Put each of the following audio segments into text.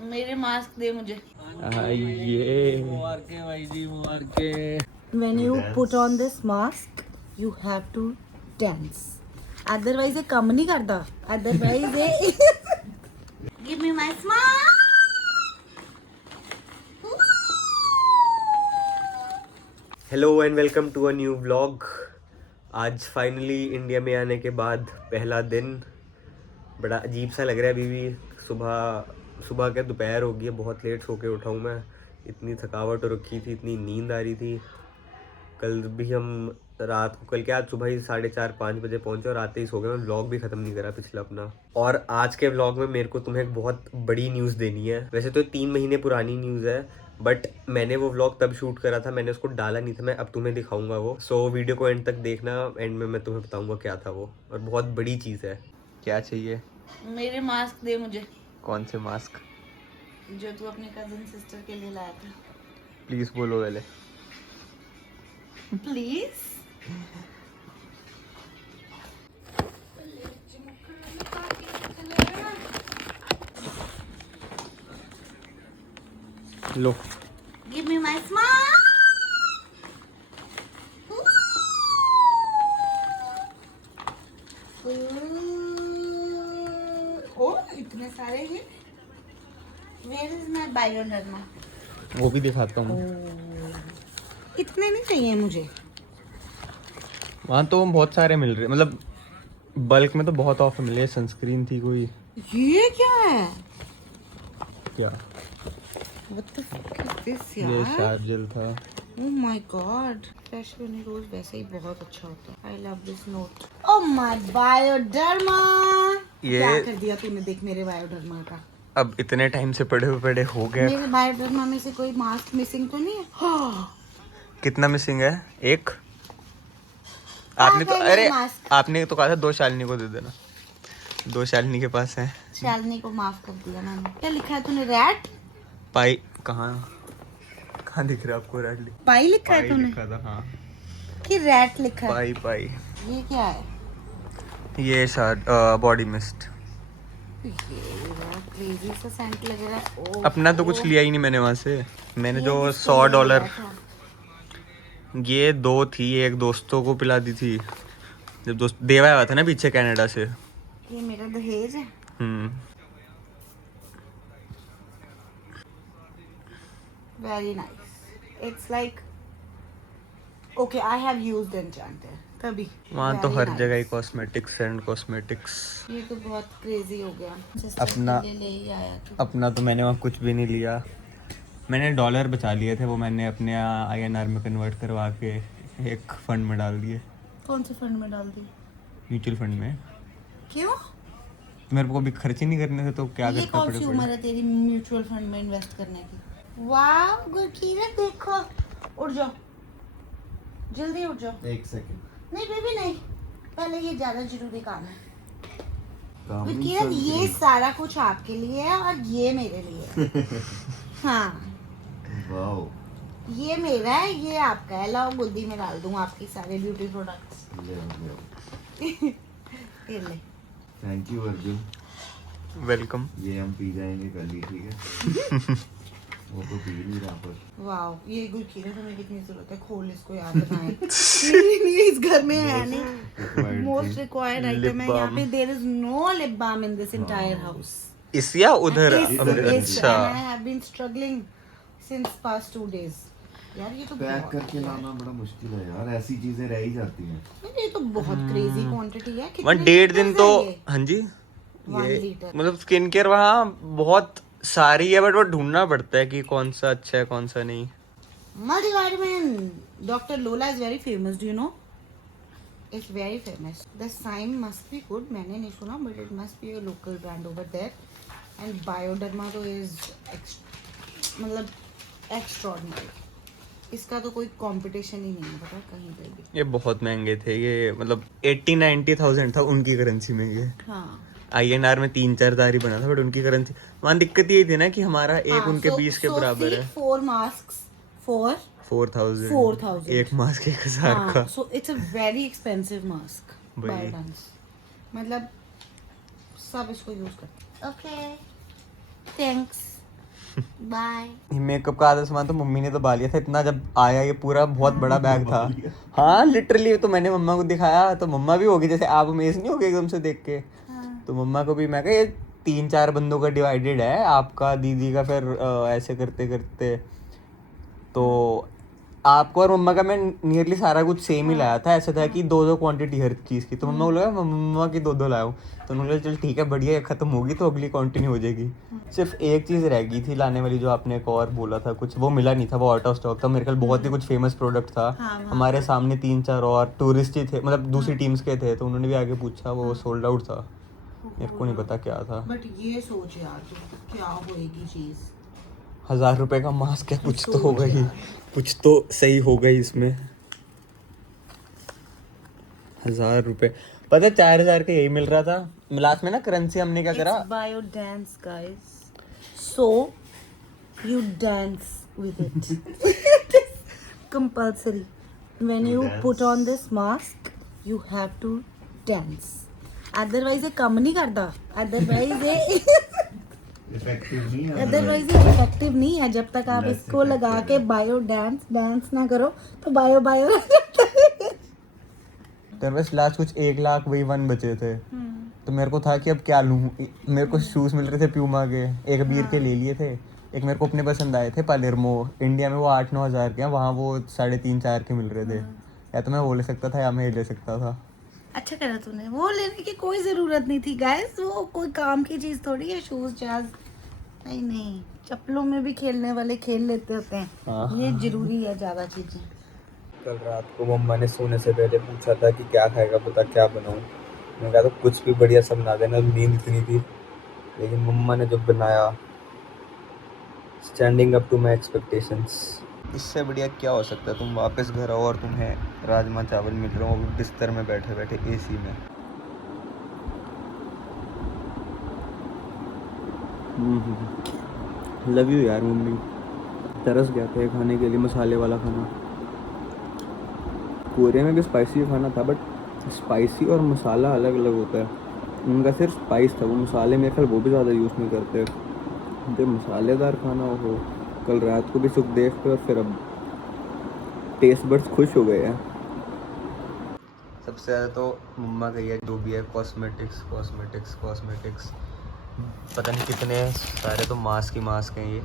मेरे मास्क दे मुझे। ये मुबारके भाई जी, मुबारके। When you put on this mask, you have to dance. Otherwise ये काम नहीं करता। Otherwise ये Give me my smile. Hello and welcome to a new vlog. आज फाइनली इंडिया में आने के बाद पहला दिन। बड़ा अजीब सा लग रहा है अभी भी। सुबह क्या दोपहर हो गई है, बहुत लेट सो के उठा हूँ मैं। इतनी थकावट हो रखी थी, इतनी नींद आ रही थी। कल भी हम रात को आज सुबह ही 4:30-5 बजे पहुंचे और आते ही सो गए। मैं व्लॉग भी ख़त्म नहीं करा पिछला अपना। और आज के व्लॉग में मेरे को तुम्हें एक बहुत बड़ी न्यूज़ देनी है। वैसे तो 3 महीने पुरानी न्यूज़ है, बट मैंने वो व्लॉग तब शूट करा था, मैंने उसको डाला नहीं था। मैं अब तुम्हें दिखाऊंगा वो। सो वीडियो को एंड तक देखना, एंड में मैं तुम्हें बताऊंगा क्या था वो। और बहुत बड़ी चीज़ है। क्या चाहिए? मेरे मास्क दे मुझे, कौन से मास्क? जो तू अपने कजिन सिस्टर के लिए लाया था। प्लीज़ बोलो पहले। Please. Low. Give me my smile. ओ इतने सारे हैं। Where is my Bioderma? वो भी दिखाता हूँ। इतने नहीं चाहिए मुझे। वहाँ तो बहुत सारे मिल रहे, मतलब बल्क में तो बहुत ऑफर मिले। सनस्क्रीन थी कोई। ये क्या है? क्या? What the fuck is this ये यार? शार्प जेल था। Oh my god. फ्रेश यूनी रोज वैसे ही बहुत अच्छा होता है। I love this note. Oh my Bioderma. क्या कर दिया तूने? देख मेरे Bioderma का। अब इतने टाइम से पड़े हो गए। मेरे Bioderma में से कोई मास्क मिसिंग तो नहीं है? हाँ। कितना मिसिंग है? एक। आपने तो आपने तो कहा था 2 शालिनी को दे देना। 2 शालिनी के पास है। शालिनी को माफ कर दिया मैंने। क्या लिखा है तूने? रैट पाई कहाँ दिख रहा है आपको? रैट पाई लिखा है तूने? लिखा था। हाँ, कि रैट लिखा है? पाई। ये क्या है? ये बॉडी मिस्ट। ये क्रेजी सा सेंट लग रहा है। ओह, अपना तो कुछ लिया ही नहीं मैंने वहाँ से। मैंने जो ये किसके लिए $100 लिया था? ये 2 थी, एक दोस्तों को पिला दी थी जब दोस्त देवा आया था ना पीछे कनाडा से। ये मेरा दहेज है। Very nice. It's like okay, I have used Enchanter तभी। वहाँ तो Very हर nice. जगह ही कॉस्मेटिक्स एंड कॉस्मेटिक्स। ये तो बहुत क्रेजी हो गया। अपना- के लिए ले ही आया तू। अपना तो मैंने वहाँ कुछ भी नहीं लिया। मैंने डॉलर बचा लिए थे, वो मैंने अपने INR में कन्वर्ट करवा के एक फंड में डाल दिए। कौन से फंड में डाल दी? म्यूचुअल फंड में। क्यों? मेरे को अभी खर्च ही नहीं करने थे तो क्या ये करता कौन सी उम्र है तेरी म्यूचुअल फंड में इन्वेस्ट करने की? वाह गुरकीरत देखो। उठ जाओ, जल्दी उठ जाओ। 1 सेकंड। नहीं बेबी नहीं, पहले ये ज्यादा जरूरी काम है। काम नहीं गुरकीरत समझ ये रही। सारा कुछ आपके लिए है और ये मेरे लिए है। हाँ, वाओ, ये मेरा है, ये आपका है। लाओ बुद्धि में डाल दूँ आपकी सारे ब्यूटी प्रोडक्ट्स। ले। ये ले। Thank you Arjun. वेलकम। ये हम पी जाएंगे कल ही, ठीक है? वो तो पी नहीं रहा पर। वाह, ये गुरकीरत हमें कितनी जरूरत है। खोल इसको याद बनाए। नहीं, इस घर में है नहीं। मोस्ट रिक्वायर्ड आइटम है यहाँ पे। There is no lip balm in this entire house. इस या उधर? अच्छा। I have been struggling since past 2 days। यार ये तो पैक बहुत करके है। लाना बड़ा मुश्किल है यार, ऐसी चीजें रह ही जाती हैं। नहीं, ये तो बहुत क्रेजी क्वांटिटी है। कितने 1.5 दिन लीटर्स तो। है ये? हाँ जी। 1 ये लीटर। मतलब स्किन केयर वहाँ बहुत सारी है, बट वो ढूंढना पड़ता है कि कौन सा अच्छा है कौन सा नहीं। Multivitamin. Dr. Lola is very famous. Do you know? It's very famous. The sign must be good. मैंने नहीं सुना, but it must be a local brand over there. And Bioderma तो is मतलब extraordinary. इसका तो कोई कंपटीशन ही नहीं है, पता कहीं पे भी। ये बहुत महंगे थे ये, मतलब 80-90,000 था उनकी करेंसी में ये। हाँ। INR में 3-4 हज़ार ही बना था, बट उनकी करेंसी वहाँ दिक्कत ये थी ना कि हमारा एक उनके 20 के बराबर है। 4 masks for 4,000 एक मास्क 1,000 का। So it's a very expensive mask. वही। Bioderma. मतलब सब इसको यूज करते हैं। Okay. Thanks. बाय। मेकअप का आधा सामान तो मम्मी ने तो बा लिया था, इतना जब आया ये पूरा बहुत बड़ा बैग था। हाँ लिटरली, तो मैंने मम्मा को दिखाया तो मम्मा भी होगी जैसे आप अमेज नहीं हो गए एकदम से देख के। तो मम्मा को भी मैं कहा ये 3-4 बंदों का डिवाइडेड है, आपका दीदी का, फिर ऐसे करते करते तो आपको और मम्मा का मैं नियरली सारा कुछ सेम ही लाया था। ऐसा था कि 2-2 क्वांटिटी हर चीज़ की। तो मम्मा को लगा मम्मा की 2-2 लाया हूँ। तो उन्होंने कहा चल ठीक है बढ़िया, ये खत्म होगी तो अगली कंटिन्यू हो जाएगी। सिर्फ एक चीज़ रह गई थी लाने वाली, जो आपने एक और बोला था कुछ, वो मिला नहीं था, वो आउट ऑफ स्टॉक था मेरे ख्याल। बहुत ही कुछ फेमस प्रोडक्ट था। हमारे सामने 3-4 और टूरिस्ट ही थे, मतलब दूसरी टीम्स के थे, तो उन्होंने भी आगे पूछा, वो सोल्ड आउट था। मेरे को नहीं पता क्या था। बट ये सोच यार तू, क्या होएगी चीज। 1000 रुपए का मास्क है, कुछ तो होगा ही, कुछ तो सही होगा ही इसमें। 1000 रुपए, पता है 4000 का यही मिल रहा था। लास्ट में ना करेंसी हमने क्या करा, bio dance guys, so you dance with it compulsory. When you put on this mask you have to dance, otherwise ये काम नहीं करता। अदरवाइज ये इफेक्टिव नहीं है। अदरवाइज ये इफेक्टिव नहीं है। जब तक आप इसको लगा के बायो डांस ना करो तो बायो तो बस लास्ट कुछ 1 लाख वही 1 बचे थे। तो मेरे को था कि अब क्या लूँ। मेरे को शूज़ मिल रहे थे प्यूमा के, एक बीर के ले लिए थे, एक मेरे को अपने पसंद आए थे पालेर्मो। इंडिया में वो 8-9 हज़ार के हैं, वहाँ वो 3.5-4 के मिल रहे थे। या तो मैं वो ले सकता था या मैं ये ले सकता था। अच्छा करा तूने, वो लेने की कोई जरूरत नहीं थी गाइस, वो कोई काम की चीज थोड़ी है शूज जैज। नहीं, चप्पलों में भी खेलने वाले खेल लेते होते हैं, ये जरूरी है ज्यादा चीजें। कल रात को मम्मा ने सोने से पहले पूछा था कि क्या खाएगा, बता क्या बनाऊँ। मैंने कहा तो कुछ भी बढ़िया सब बना देना, नींद इतनी थी। लेकिन मम्मा ने जो बनाया, standing up to my expectations. इससे बढ़िया क्या हो सकता है। तुम वापस घर आओ और तुम्हें राजमा चावल मिल रहा हो बिस्तर में बैठे बैठे एसी में। लव यू यार मम्मी, तरस गया था खाने के लिए मसाले वाला खाना। कोरिया में भी स्पाइसी खाना था, बट स्पाइसी और मसाला अलग अलग होता है। उनका सिर्फ स्पाइस था, वो मसाले मेरे ख्याल वो भी ज़्यादा यूज़ नहीं करते। जब मसालेदार खाना हो, कल रात को भी सुख देख के और फिर अब टेस्ट बड्स खुश हो गए हैं। सबसे ज़्यादा तो मम्मा का ही है, जो भी है कॉस्मेटिक्स। पता नहीं कितने सारे तो मास्क ही मास्क हैं ये।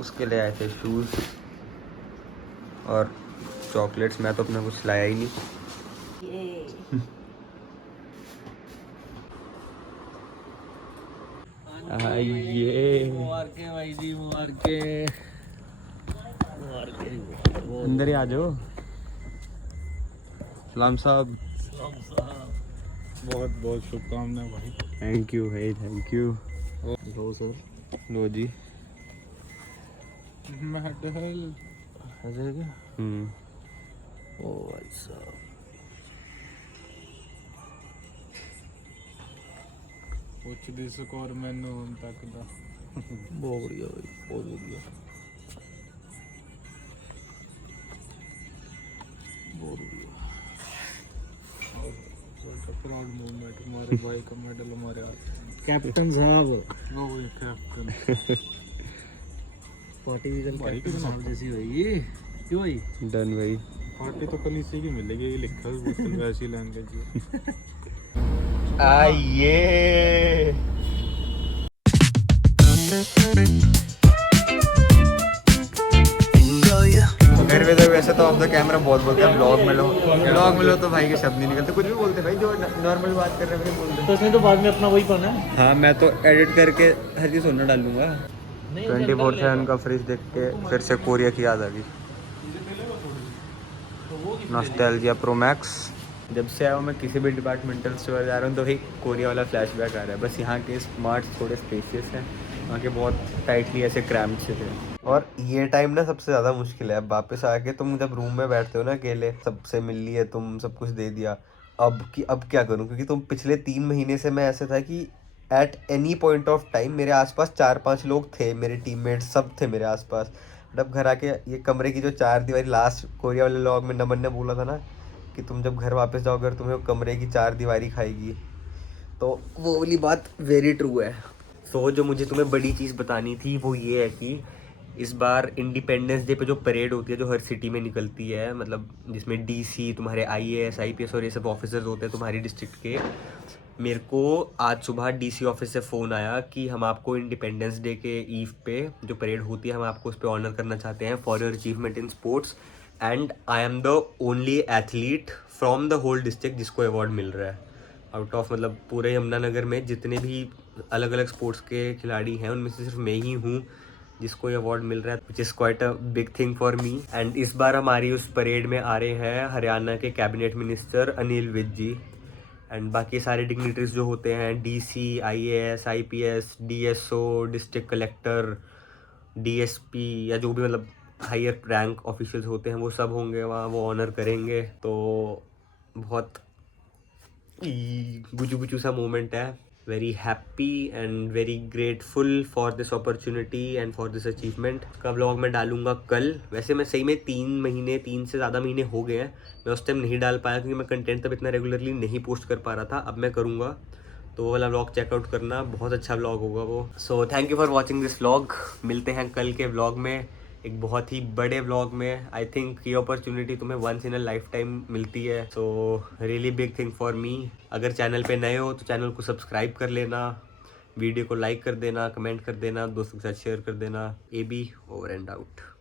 उसके लिए आए थे शूज़ और चॉकलेट्स। मैं तो अपने कुछ लाया ही नहीं। ये अंदर ही आ जाओ। सलाम साहब, बहुत बहुत शुभकामनाएं भाई। थैंक यू भाई, थैंक यू। लो सर, लो जी। मेडल ओ भाई साहब, ਪੁੱਛ ਦੀ ਸਕੋਰ ਮੈਨੂੰ ਹੁਣ ਤੱਕ ਦਾ। बहुत बढ़िया भाई, बहुत बढ़िया, बहुत बढ़िया। प्राउड मोमेंट, हमारे भाई का मेडल हमारे हाथ। कैप्टन साहब, वो वही कैप्टन। पार्टी भी कल कैप्टन साहब जैसी होगी क्यों भाई? डन भाई। पार्टी तो कल इसी की मिलेगी, ये लिखा है बोतल वैसी लैंग्वेज। आइए घर में तो वैसे तो ऑफ द कैमरा बहुत बोलते हैं, ब्लॉग में लो तो भाई के शब्द नहीं निकलते। कुछ भी बोलते भाई, जो नॉर्मल बात कर रहे हैं बोलते। तो इसमें तो बाद में अपना वही पन है। हाँ मैं तो एडिट करके हर चीज़ सुनना डालूंगा। 24/7 का फ्रिज देख के फिर से कोरिया की याद आ गई। Nostalgia pro max. जब से आया हूँ मैं किसी भी डिपार्टमेंटल स्टोर जा रहा हूँ तो भाई कोरिया वाला फ्लैशबैक आ रहा है। बस यहाँ के स्मार्ट थोड़े स्पेसियस हैं, वहाँ के बहुत टाइटली ऐसे क्रैम्प से थे। और ये टाइम ना सबसे ज़्यादा मुश्किल है। अब वापस आके तुम जब रूम में बैठते हो ना अकेले, सबसे मिल लिए तुम, सब कुछ दे दिया, अब क्या करूँ। क्योंकि तुम पिछले 3 महीने से मैं ऐसे था कि at any point of time मेरे आसपास 4-5 लोग थे, मेरे टीममेट्स सब थे मेरे आसपास। बट अब घर आके ये कमरे की जो 4 दीवारी, लास्ट कोरिया वाले व्लॉग में नमन ने बोला था ना कि तुम जब घर वापस जाओ, अगर तुम्हें कमरे की 4 दीवारी खाएगी, तो वो वाली बात वेरी ट्रू है। सो जो मुझे तुम्हें बड़ी चीज़ बतानी थी वो ये है कि इस बार इंडिपेंडेंस डे पे जो परेड होती है जो हर सिटी में निकलती है, मतलब जिसमें डीसी, तुम्हारे आईएएस आईपीएस और ये सब ऑफिसर्स होते हैं तुम्हारी डिस्ट्रिक्ट के, मेरे को आज सुबह डीसी ऑफिस से फ़ोन आया कि हम आपको इंडिपेंडेंस डे के ईव पे जो परेड होती है हम आपको उस पर ऑनर करना चाहते हैं for your achievement in sports, and I am the only athlete from the whole district जिसको अवार्ड मिल रहा है आउट ऑफ, मतलब पूरे यमुनानगर में जितने भी अलग अलग स्पोर्ट्स के खिलाड़ी हैं उनमें से सिर्फ मैं ही हूँ जिसको ये अवार्ड मिल रहा है, which is quite a big thing for me. And इस बार हमारी उस परेड में आ रहे हैं हरियाणा के cabinet minister Anil Vij ji, and बाकी सारे डिग्निटरीज जो होते हैं DC, IAS, IPS, DSO, district collector, DSP या जो भी मतलब हायर रैंक ऑफिशियल्स होते हैं वो सब होंगे वहाँ, वो ऑनर करेंगे। तो बहुत गुचू गुचू सा मोमेंट है। Very happy and very grateful for this opportunity and for this achievement. का व्लॉग मैं डालूंगा कल। वैसे मैं सही में 3 से ज़्यादा महीने हो गए हैं, मैं उस टाइम नहीं डाल पाया क्योंकि मैं कंटेंट तब इतना रेगुलरली नहीं पोस्ट कर पा रहा था। अब मैं करूँगा, तो वो वाला व्लॉग चेकआउट करना, बहुत अच्छा व्लॉग होगा वो। So thank you for watching this vlog. मिलते हैं कल के व्लॉग में, एक बहुत ही बड़े व्लॉग में। आई थिंक ये अपॉर्चुनिटी तुम्हें once in a life time मिलती है, so really big thing for me. अगर चैनल पे नए हो तो चैनल को सब्सक्राइब कर लेना, वीडियो को लाइक कर देना, कमेंट कर देना, दोस्तों के साथ शेयर कर देना। AB over and out.